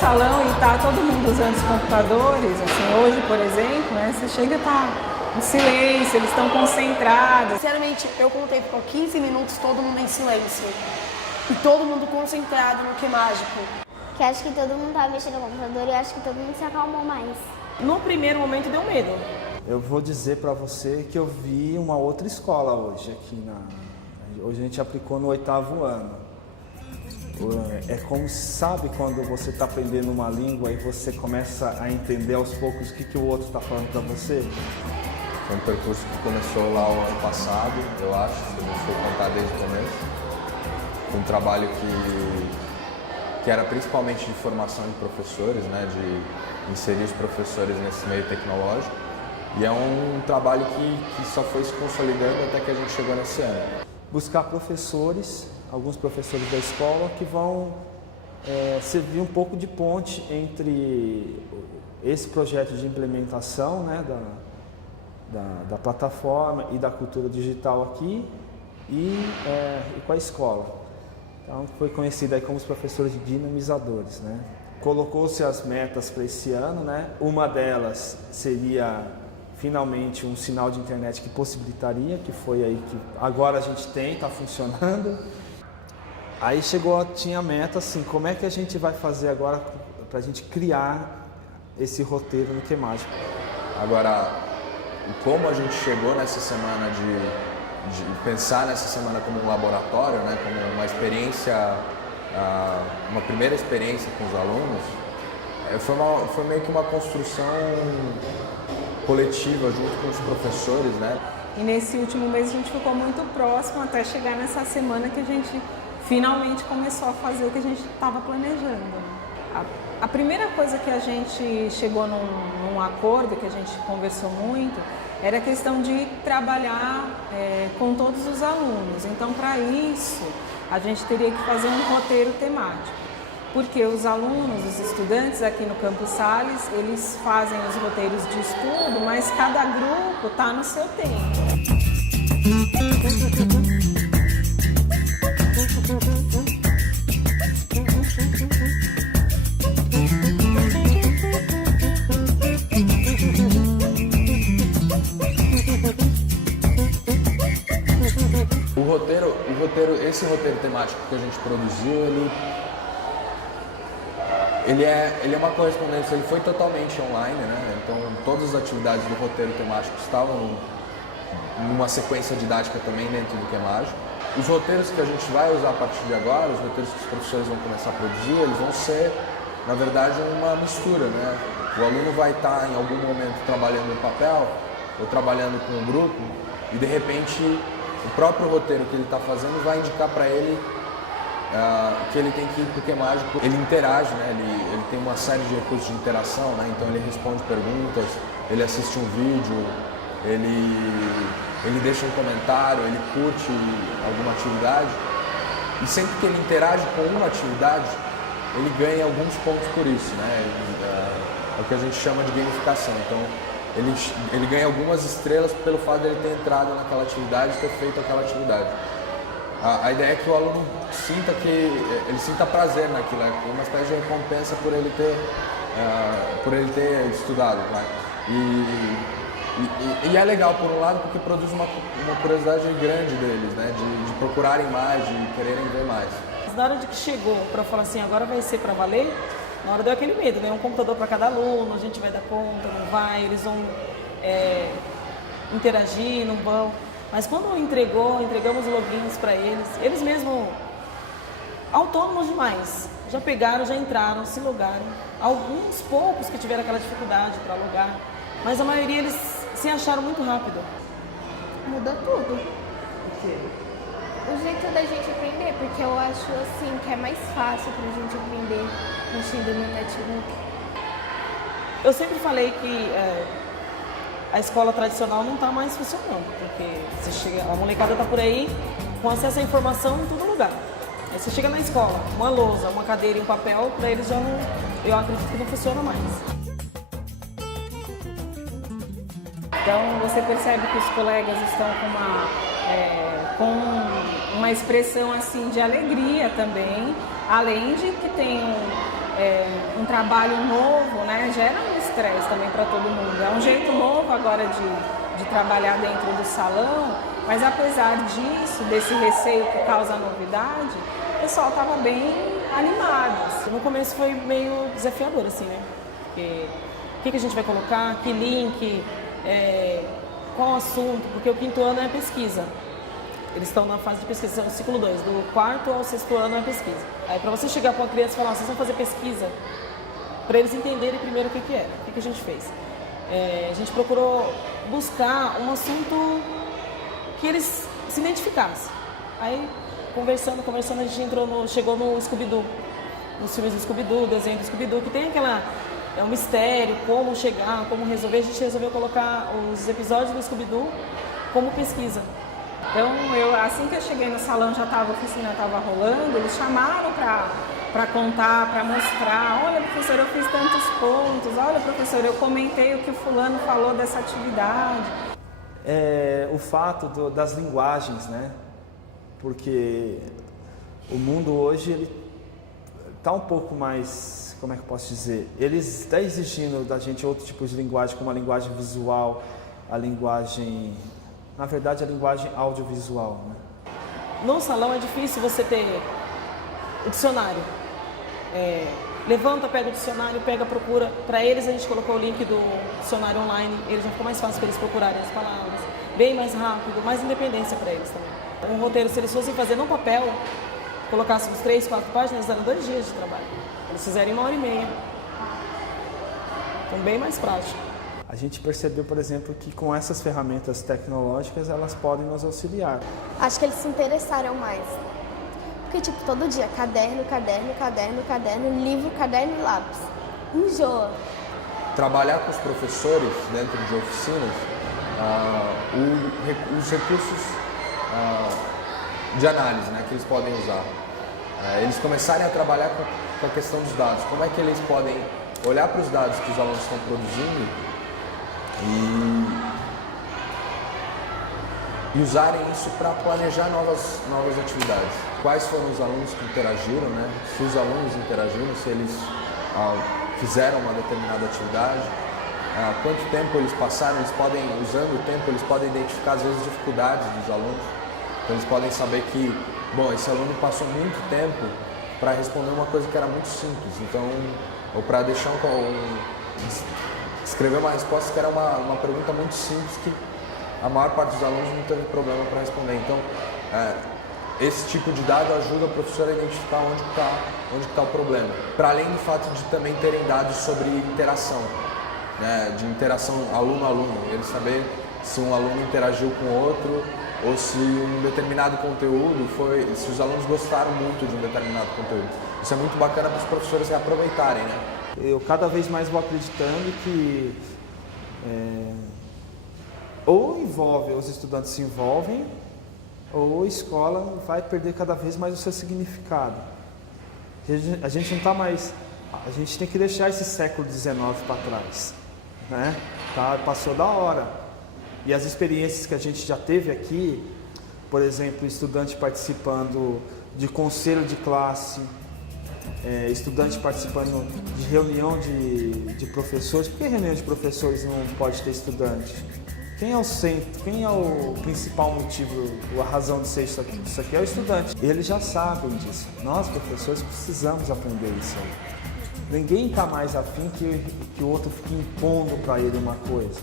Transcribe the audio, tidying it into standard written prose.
Salão e tá todo mundo usando os computadores, assim, hoje, por exemplo, né, você chega e tá em silêncio, eles estão concentrados. Sinceramente, eu contei, ficou 15 minutos todo mundo em silêncio e todo mundo concentrado no que mágico. Que acho que todo mundo tava mexendo no computador e acho que todo mundo se acalmou mais. No primeiro momento deu medo. Eu vou dizer para você que eu vi uma outra escola hoje aqui hoje a gente aplicou no 8º ano. É como, sabe, quando você está aprendendo uma língua e você começa a entender aos poucos o que o outro está falando para você? Foi um percurso que começou lá o ano passado, eu acho, se eu não for contar desde o começo. Um trabalho que era principalmente de formação de professores, né, de inserir os professores nesse meio tecnológico. E é um trabalho que só foi se consolidando até que a gente chegou nesse ano. Buscar professores, alguns professores da escola que vão servir um pouco de ponte entre esse projeto de implementação, né, da plataforma e da cultura digital aqui e com a escola. Então foi conhecido aí como os professores de dinamizadores, né? Colocou-se as metas para esse ano, né? Uma delas seria finalmente um sinal de internet que possibilitaria, que foi aí que agora a gente tem, está funcionando. Aí tinha a meta assim, como é que a gente vai fazer agora para a gente criar esse roteiro no Que Mágico? Agora, como a gente chegou nessa semana de pensar nessa semana como um laboratório, né, como uma experiência, uma primeira experiência com os alunos, foi meio que uma construção coletiva junto com os professores, né? E nesse último mês a gente ficou muito próximo até chegar nessa semana que a gente finalmente começou a fazer o que a gente estava planejando. A primeira coisa que a gente chegou num acordo, que a gente conversou muito, era a questão de trabalhar com todos os alunos. Então, para isso, a gente teria que fazer um roteiro temático. Porque os alunos, os estudantes aqui no Campus Sales, eles fazem os roteiros de estudo, mas cada grupo está no seu tempo. Esse roteiro temático que a gente produziu, ele é uma correspondência, ele foi totalmente online, né? Então todas as atividades do roteiro temático estavam numa sequência didática também dentro do Que Mágico. Os roteiros que a gente vai usar a partir de agora, os roteiros que os professores vão começar a produzir, eles vão ser, na verdade, uma mistura, né? O aluno vai estar em algum momento trabalhando no papel ou trabalhando com um grupo e de repente o próprio roteiro que ele está fazendo vai indicar para ele que ele tem que ir para o Que Mágico. Ele interage, né? Ele tem uma série de recursos de interação, né? Então ele responde perguntas, ele assiste um vídeo, ele deixa um comentário, ele curte alguma atividade. E sempre que ele interage com uma atividade, ele ganha alguns pontos por isso, né? É o que a gente chama de gamificação. Então ele ganha algumas estrelas pelo fato de ele ter entrado naquela atividade e ter feito aquela atividade. A ideia é que o aluno sinta prazer naquilo, é uma espécie de recompensa por ele ter estudado, né? E é legal por um lado porque produz uma curiosidade grande deles, né? De procurarem mais, de quererem ver mais. Na hora de que chegou para falar assim, agora vai ser para valer, na hora deu aquele medo, né? Um computador para cada aluno, a gente vai dar conta, não vai, eles vão interagir, não vão. Mas quando entregamos logins para eles mesmos, autônomos demais, já pegaram, já entraram, se logaram. Alguns poucos que tiveram aquela dificuldade para logar, mas a maioria eles se acharam muito rápido. Muda tudo. O quê? O jeito da gente aprender, porque eu acho assim que é mais fácil pra gente aprender mexendo no notebook. Eu sempre falei que a escola tradicional não está mais funcionando, porque a molecada está por aí com acesso à informação em todo lugar. Aí você chega na escola, uma lousa, uma cadeira e um papel, para eles já não, eu acredito que não funciona mais. Então você percebe que os colegas estão com uma expressão assim de alegria também, além de que tem um trabalho novo, né? Gera um estresse também para todo mundo. É um jeito novo agora de trabalhar dentro do salão, mas apesar disso, desse receio que causa a novidade, o pessoal estava bem animado. No começo foi meio desafiador, assim, né? Porque o que a gente vai colocar, que link, qual assunto, porque o 5º ano é pesquisa. Eles estão na fase de pesquisa, no ciclo 2, do 4º ao 6º ano é pesquisa. Aí para você chegar para uma criança e falar, vocês vão fazer pesquisa, para eles entenderem primeiro o que era, o que a gente fez. A gente procurou buscar um assunto que eles se identificassem. Aí, conversando, a gente chegou no Scooby-Doo, nos filmes do Scooby-Doo, desenho do Scooby-Doo, que tem um mistério, como chegar, como resolver. A gente resolveu colocar os episódios do Scooby-Doo como pesquisa. Então, assim que eu cheguei no salão, a oficina estava rolando, eles chamaram para contar, para mostrar, olha professor, eu fiz tantos pontos, olha professor, eu comentei o que o fulano falou dessa atividade. O fato das linguagens, né? Porque o mundo hoje ele está um pouco mais, como é que eu posso dizer? Eles estão exigindo da gente outro tipo de linguagem, como a linguagem visual, a linguagem, na verdade, a linguagem audiovisual, né? No salão é difícil você ter o dicionário. Levanta, pega o dicionário, procura. Para eles a gente colocou o link do dicionário online, eles já ficou mais fácil para eles procurarem as palavras, bem mais rápido, mais independência para eles também. Um roteiro, se eles fossem fazer no papel, colocássemos 3, 4 páginas, eram 2 dias de trabalho. Eles fizeram em 1h30. Então, bem mais prático. A gente percebeu, por exemplo, que com essas ferramentas tecnológicas elas podem nos auxiliar. Acho que eles se interessaram mais. Porque, tipo, todo dia, caderno, livro, caderno e lápis. Enjoa. Trabalhar com os professores dentro de oficinas, os recursos de análise, né, que eles podem usar. Eles começarem a trabalhar com a questão dos dados. Como é que eles podem olhar para os dados que os alunos estão produzindo e usarem isso para planejar novas atividades. Quais foram os alunos que interagiram, né? Se os alunos interagiram, se eles fizeram uma determinada atividade, quanto tempo eles passaram, usando o tempo, eles podem identificar às vezes dificuldades dos alunos. Então eles podem saber que, bom, esse aluno passou muito tempo para responder uma coisa que era muito simples, então, ou para deixar escrever uma resposta que era uma pergunta muito simples que a maior parte dos alunos não teve problema para responder. Então, esse tipo de dado ajuda o professor a identificar onde está o problema. Para além do fato de também terem dados sobre interação, né, de interação aluno-aluno, ele saber se um aluno interagiu com o outro ou se um determinado conteúdo se os alunos gostaram muito de um determinado conteúdo. Isso é muito bacana para os professores reaproveitarem, né? Eu cada vez mais vou acreditando que ou os estudantes se envolvem, ou a escola vai perder cada vez mais o seu significado. A gente não está mais... A gente tem que deixar esse século XIX para trás, né? Passou da hora. E as experiências que a gente já teve aqui, por exemplo, estudante participando de conselho de classe, estudante participando de reunião de professores. Por que reunião de professores não pode ter estudante? Quem é o centro? Quem é o principal motivo, a razão de ser isso aqui? Isso aqui é o estudante. Eles já sabem disso. Nós, professores, precisamos aprender isso aí. Ninguém está mais afim que o outro fique impondo para ele uma coisa.